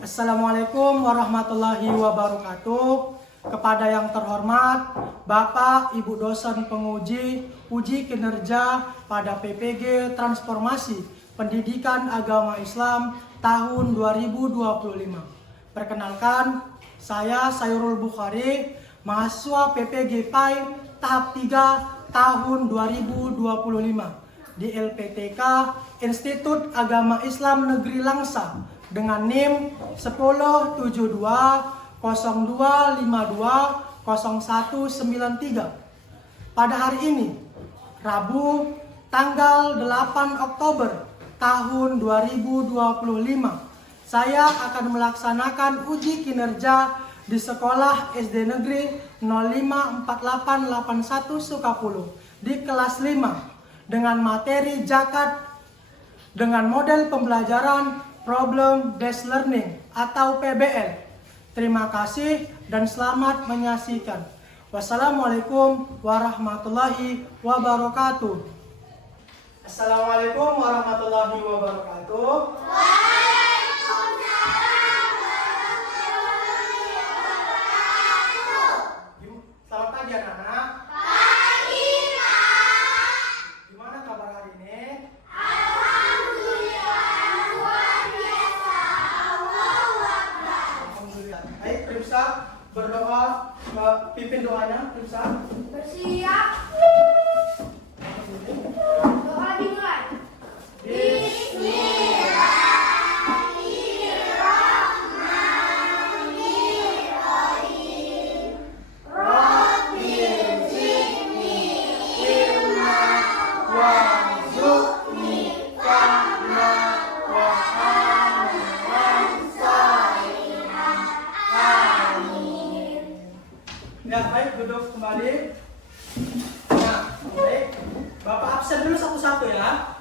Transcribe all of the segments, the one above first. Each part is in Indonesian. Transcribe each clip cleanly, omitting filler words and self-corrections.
Assalamualaikum warahmatullahi wabarakatuh. Kepada yang terhormat Bapak Ibu dosen penguji uji kinerja pada PPG Transformasi Pendidikan Agama Islam tahun 2025. Perkenalkan, saya Sayrul Bukhari, mahasiswa PPG PAI tahap 3 tahun 2025 di LPTK Institut Agama Islam Negeri Langsa dengan NIM 107202520193. Pada hari ini, Rabu, tanggal 8 Oktober tahun 2025, saya akan melaksanakan uji kinerja di Sekolah SD Negeri 054881 Sukapulu di kelas 5 dengan materi zakat dengan model pembelajaran Problem Based Learning atau PBL. Terima kasih dan selamat menyaksikan. Wassalamualaikum warahmatullahi wabarakatuh. Assalamualaikum warahmatullahi wabarakatuh. Waalaikumsalam warahmatullahi wabarakatuh. Selamat pagi anak-anak. Pagi, Pak. Gimana kabar hari ini? Alhamdulillah, luar biasa. Allahu Akbar. Alhamdulillah. Baik, Primsa, berdoa, pimpin doanya, Primsa. Bersiap. Doa dimulai. Bismillahirrahmanirrahim. Rabbil zidni ilman warzuqni fahman wa amalan shalihan. Amin. Ya, baik, duduk kembali. Nah, baik. Bapak absen dulu satu-satu ya.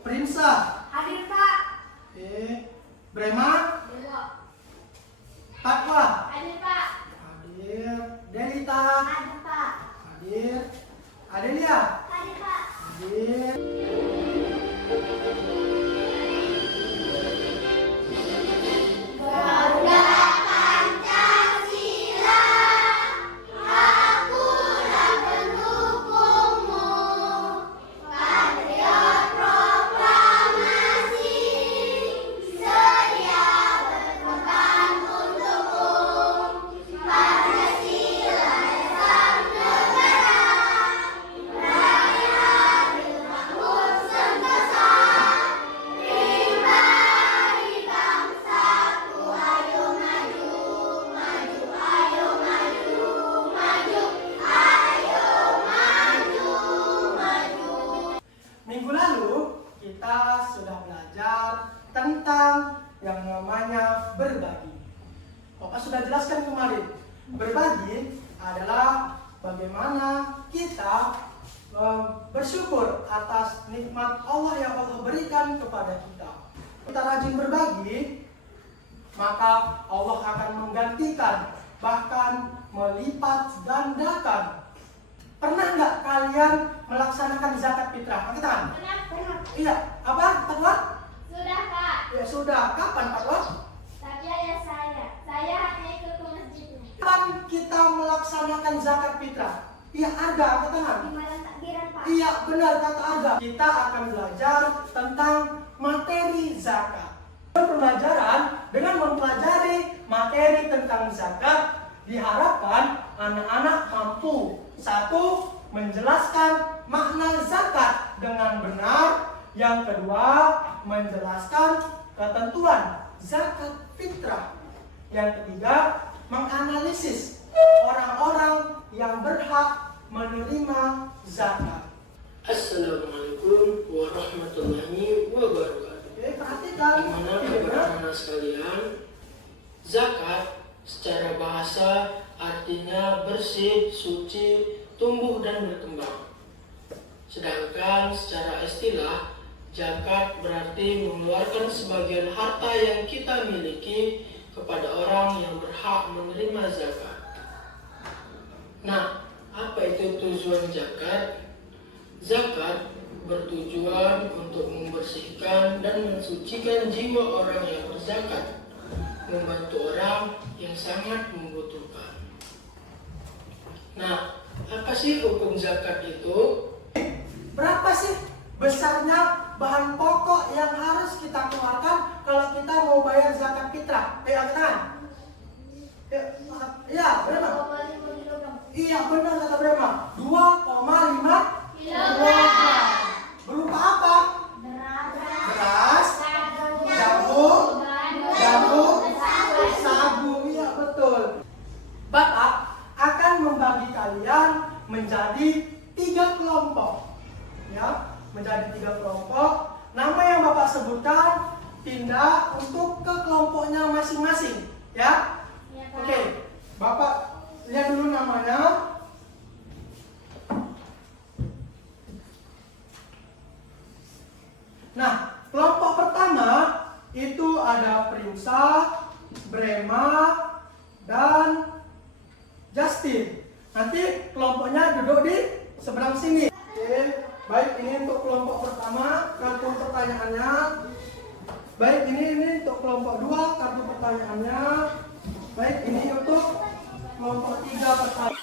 Prinsa. Hadir, Pak. Brema. Belok. Takwa. Hadir, Pak. Hadir. Delita. Hadir, Pak. Hadir. Adelia. Hadir, Pak. Hadir. Garuda Pancasila, akulah pendukungmu. Patriot proklamasi, sedia berkorban untukmu. Pancasila sang negara, raya makmur sentosa. Rimba di bangsaku, ayo maju, maju, ayo maju, maju, ayo maju, maju. Minggu lalu kita sudah belajar tentang yang namanya berbagi. Bapak sudah jelaskan kemarin. Berbagi adalah bagaimana kita bersyukur atas nikmat Allah yang Allah berikan kepada kita. Kita rajin berbagi, maka Allah akan menggantikan, bahkan melipat gandakan. Pernah nggak kalian melaksanakan zakat fitrah? Angkat tangan. Benar. Iya. Apa? Fatwa? Sudah, Pak. Ya sudah. Kapan Fatwa? Tapi ayah saya hanya ikut ke masjidnya. Kapan kita melaksanakan zakat fitrah? Iya ada. Angkat tangan. Di malam takbiran, Pak. Iya benar kata ada. Kita akan belajar tentang materi zakat. Pembelajaran dengan mempelajari materi tentang zakat diharapkan anak-anak mampu satu, menjelaskan makna zakat dengan benar. Yang kedua, menjelaskan ketentuan zakat fitrah. Yang ketiga, menganalisis orang-orang yang berhak menerima zakat. Assalamualaikum warahmatullahi wabarakatuh. Oke, perhatikan. Gimana kabar anak sekalian? Zakat secara bahasa artinya bersih, suci, tumbuh dan berkembang. Sedangkan secara istilah, zakat berarti mengeluarkan sebagian harta yang kita miliki kepada orang yang berhak menerima zakat. Nah, apa itu tujuan zakat? Zakat bertujuan untuk membersihkan dan mensucikan jiwa orang yang berzakat, membantu orang yang sangat membutuhkan. Nah, apa sih hukum zakat itu? Berapa sih besarnya bahan pokok yang harus kita keluarkan kalau kita mau bayar zakat fitrah? Angkat. Ya, berapa? 2,5 kilogram. Iya, benar kata berapa? 2,5 kilogram. Berupa apa? Beras, jagung, sagu. Iya, betul. Bapak akan membagi kalian menjadi 3 kelompok. Ya, menjadi 3 kelompok. Nama yang Bapak sebutkan pindah untuk ke kelompoknya masing-masing. Ya. Oke, Bapak lihat dulu namanya. Nah, kelompok pertama itu ada Primsa, Brema, dan Justin. Nanti kelompoknya duduk di seberang sini. Oke, baik, ini untuk kelompok pertama, kartu pertanyaannya. Baik, ini untuk kelompok 2, kartu pertanyaannya. Baik, ini untuk kelompok 3 pertanyaan.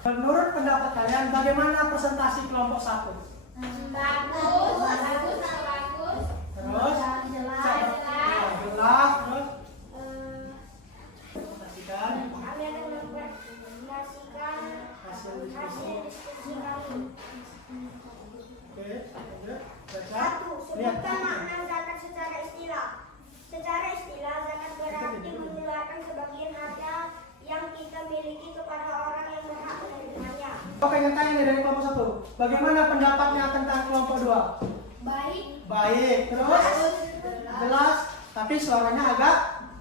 Menurut pendapat kalian, bagaimana presentasi kelompok 1? Bagus. Terus? Jelas. Terus? Presentasikan Kami akan menginformasikan hasil hasil diskusi kami. Oke, lanjut. Baca. 1. Lihat. Sebutkan makna zakat secara istilah. Secara istilah, zakat berarti mengeluarkan sebagian harta yang kita miliki kepada orang yang berhak menerimanya. Aku pengen tanya nih dari kelompok 1. Bagaimana pendapatnya tentang kelompok 2? Baik. Baik. Terus? Jelas. Tapi suaranya agak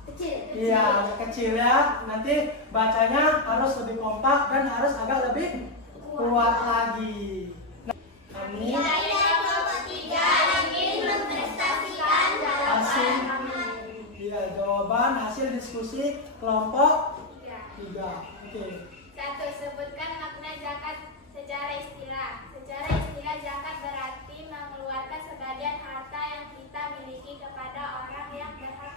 Kecil. iya, agak kecil ya. Nanti bacanya harus lebih kompak dan harus agak lebih kuat lagi. Nah, ini Saya kelompok 3 ingin memprestasikan hasil iya, jawaban hasil diskusi kelompok 3. Oke. 1. Sebutkan makna zakat secara istilah. Secara istilah, zakat berarti mengeluarkan sebagian harta yang kita miliki kepada orang yang berhak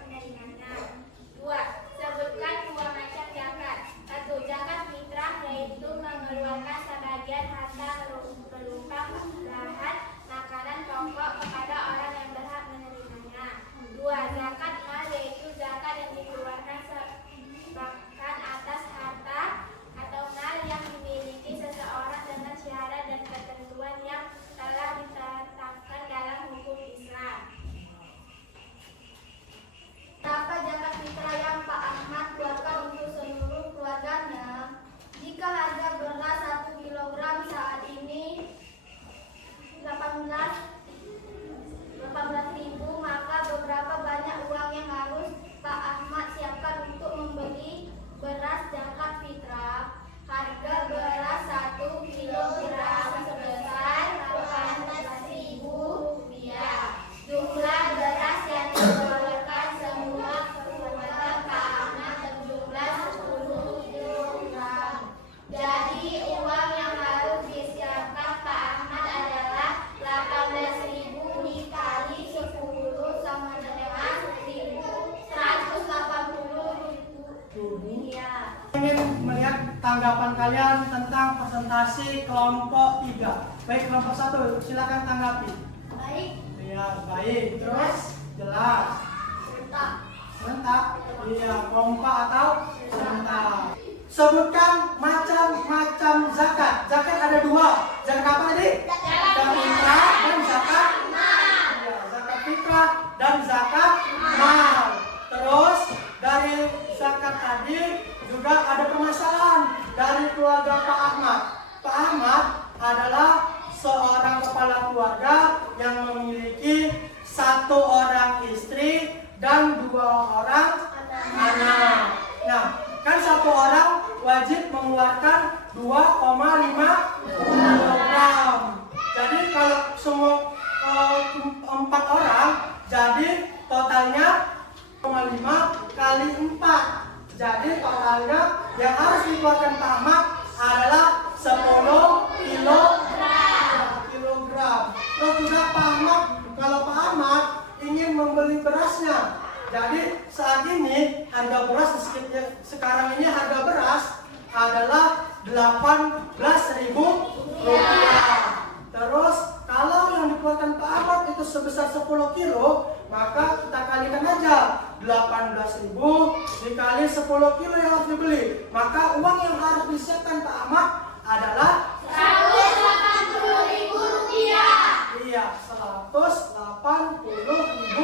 kasih kelompok 3. Baik, kelompok 1 silakan tanggapi. Baik. Iya, baik. Terus jelas. Serentak. Iya, kompak atau serentak. Sebutkan macam-macam zakat. Zakat ada 2. Zakat apa tadi? Zakat fitrah dan zakat mal. Iya, zakat fitrah dan zakat mal. Terus dari zakat tadi juga ada permasalahan dari keluarga Pak Ahmad. Pak Ahmad adalah seorang kepala keluarga yang memiliki 1 orang istri dan 2 orang anak. Nah, kan 1 orang wajib mengeluarkan 2,5 kilogram. Jadi kalau semua 4 orang, jadi totalnya 5 kali 4. Jadi totalnya yang harus dikeluarkan Pak Ahmad adalah 10 kilogram. Terus juga Pak Ahmad, kalau Pak Ahmad ingin membeli berasnya, jadi saat ini harga beras sekarang ini harga beras adalah Rp18.000. Terus kalau yang dikeluarkan Pak Ahmad itu sebesar 10 kilo, maka kita kalikan aja 18.000 dikali 10 kilo yang harus dibeli. Maka uang yang harus disiapkan Pak Ahmad adalah Rp180.000. Iya, Rp180.000.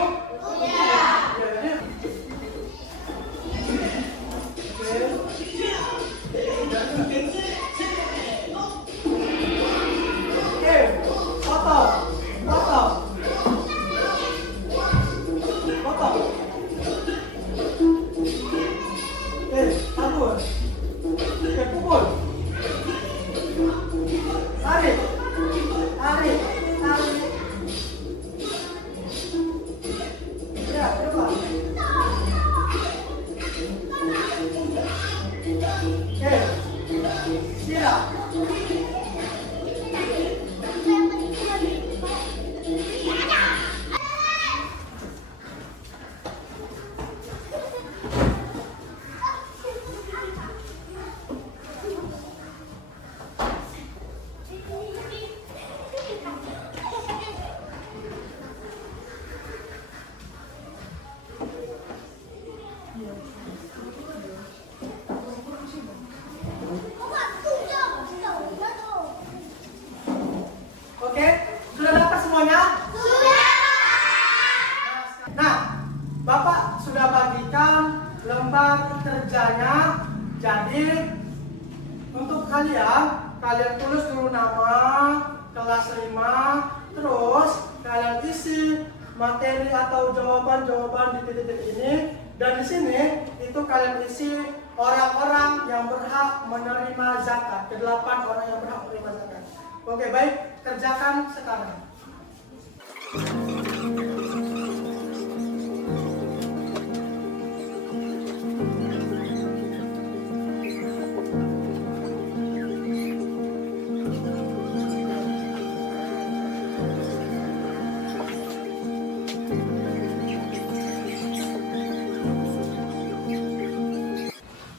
Oke, sudah dapat semuanya? Sudah. Nah, Bapak sudah bagikan lembar kerjanya. Jadi untuk kalian tulis dulu nama, kelas 5, terus kalian isi materi atau jawaban-jawaban di titik-titik ini. Dan di sini itu kalian isi orang-orang yang berhak menerima zakat. Ke-8 orang yang berhak menerima zakat. Oke, baik, kerjakan sekarang.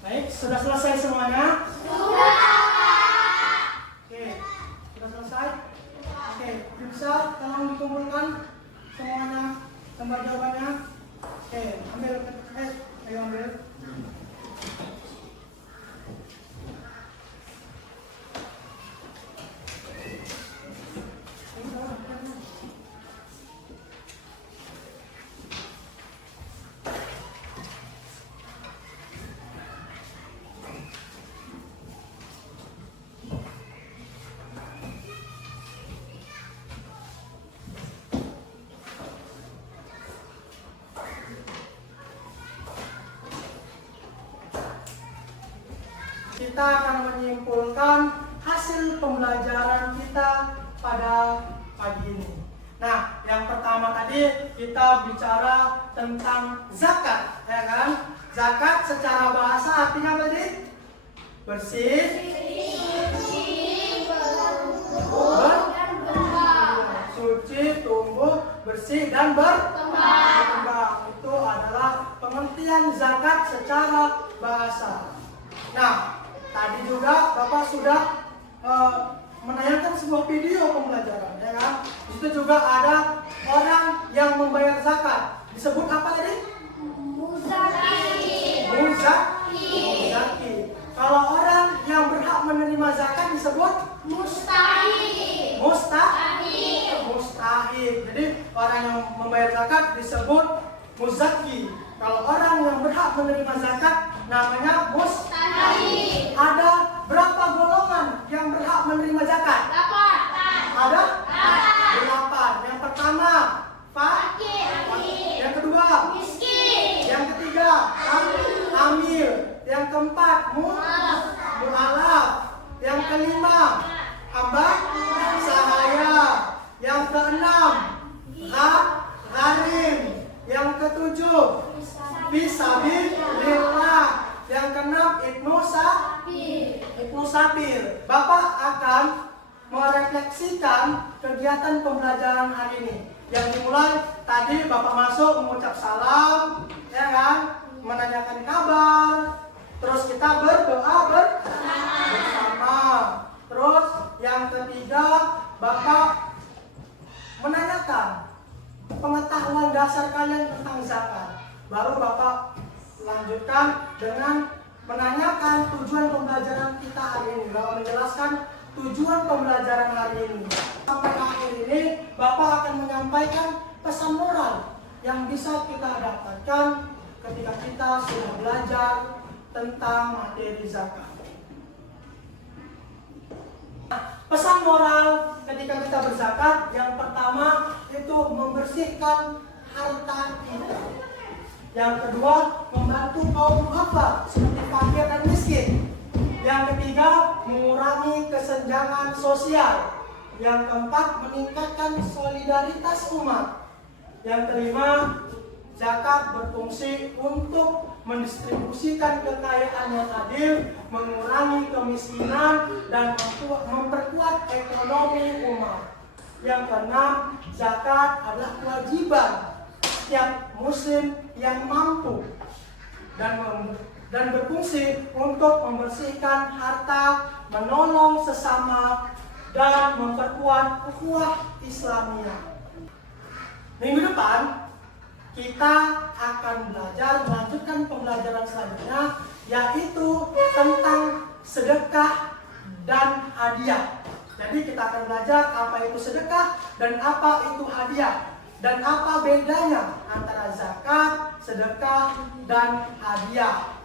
Baik, sudah selesai semuanya? Bisa tolong dikumpulkan semuanya lembar jawabannya. Oke, ambil ayo ambil. Kita akan menyimpulkan hasil pembelajaran kita pada pagi ini. Nah, yang pertama tadi kita bicara tentang zakat, ya kan? Zakat secara bahasa artinya apa tadi? Bersih, suci, tumbuh, bersih dan berkembang. Itu adalah pengertian zakat secara bahasa. Nah, tadi juga Bapak sudah menayangkan sebuah video pembelajaran, ya kan? Di situ juga ada orang yang membayar zakat. Disebut apa tadi? Muzaki. Kalau orang yang berhak menerima zakat disebut mustahik. Jadi orang yang membayar zakat disebut muzaki. Kalau orang yang berhak menerima zakat namanya mustahik. Ada berapa golongan yang berhak menerima zakat? Ada 8. Yang pertama, fakir. Yang kedua, miskin. Yang ketiga, amil. Yang keempat, mu'alaf. Yang kelima, hamba sahaya. Yang keenam, gharim. Yang ketujuh, fisabilillah. Yang keenam, ibnu sabir. Bapak akan merefleksikan kegiatan pembelajaran hari ini. Yang dimulai tadi Bapak masuk mengucap salam, ya kan? Menanyakan kabar. Terus kita berdoa bersama. Terus yang ketiga, Bapak menanyakan pengetahuan dasar kalian tentang zakat. Baru Bapak lanjutkan dengan menanyakan tujuan pembelajaran kita hari ini. Bapak menjelaskan tujuan pembelajaran hari ini. Sampai akhir ini Bapak akan menyampaikan pesan moral yang bisa kita dapatkan ketika kita sudah belajar tentang materi zakat. Pesan moral ketika kita berzakat yang pertama itu membersihkan harta kita. Yang kedua, membantu kaum duafa seperti fakir dan miskin. Yang ketiga, mengurangi kesenjangan sosial. Yang keempat, meningkatkan solidaritas umat. Yang kelima, zakat berfungsi untuk mendistribusikan kekayaan yang adil, mengurangi kemiskinan, dan memperkuat ekonomi umat. Yang keenam, zakat adalah kewajiban setiap muslim yang mampu dan berfungsi untuk membersihkan harta, menolong sesama, dan memperkuat ukhuwah Islamiyah. Minggu depan kita akan melanjutkan pembelajaran selanjutnya, yaitu tentang sedekah dan hadiah. Jadi kita akan belajar apa itu sedekah dan apa itu hadiah, dan apa bedanya antara zakat, sedekah, dan hadiah.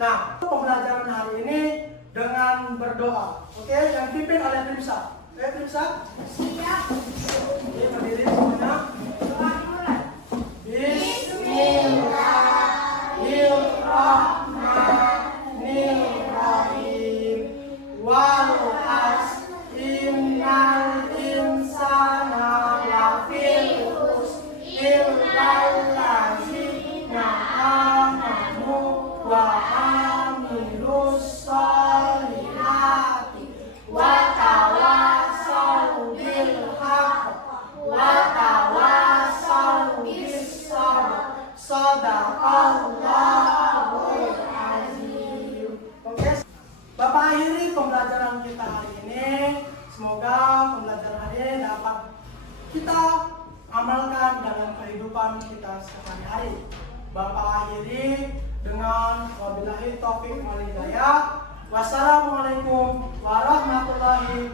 Nah, pembelajaran hari ini dengan berdoa. Oke, yang dipimpin oleh Primsa. Oke, Primsa? Siap. Oke, berdiri semuanya. Bismillahirrahmanirrahim. Wal 'asr innal insana lafi khusr illal ladzina amanu wa amilus solihati wa tawassaw bil haqq wa tawassaw bis sabr. Shadaqallahul azim. Oke, Bapak akhiri pembelajaran kita hari ini. Semoga pembelajaran hari ini dapat kita amalkan dalam kehidupan kita sehari-hari. Bapak akhiri dengan wabillahi taufiq wal hidayah. Wassalamualaikum warahmatullahi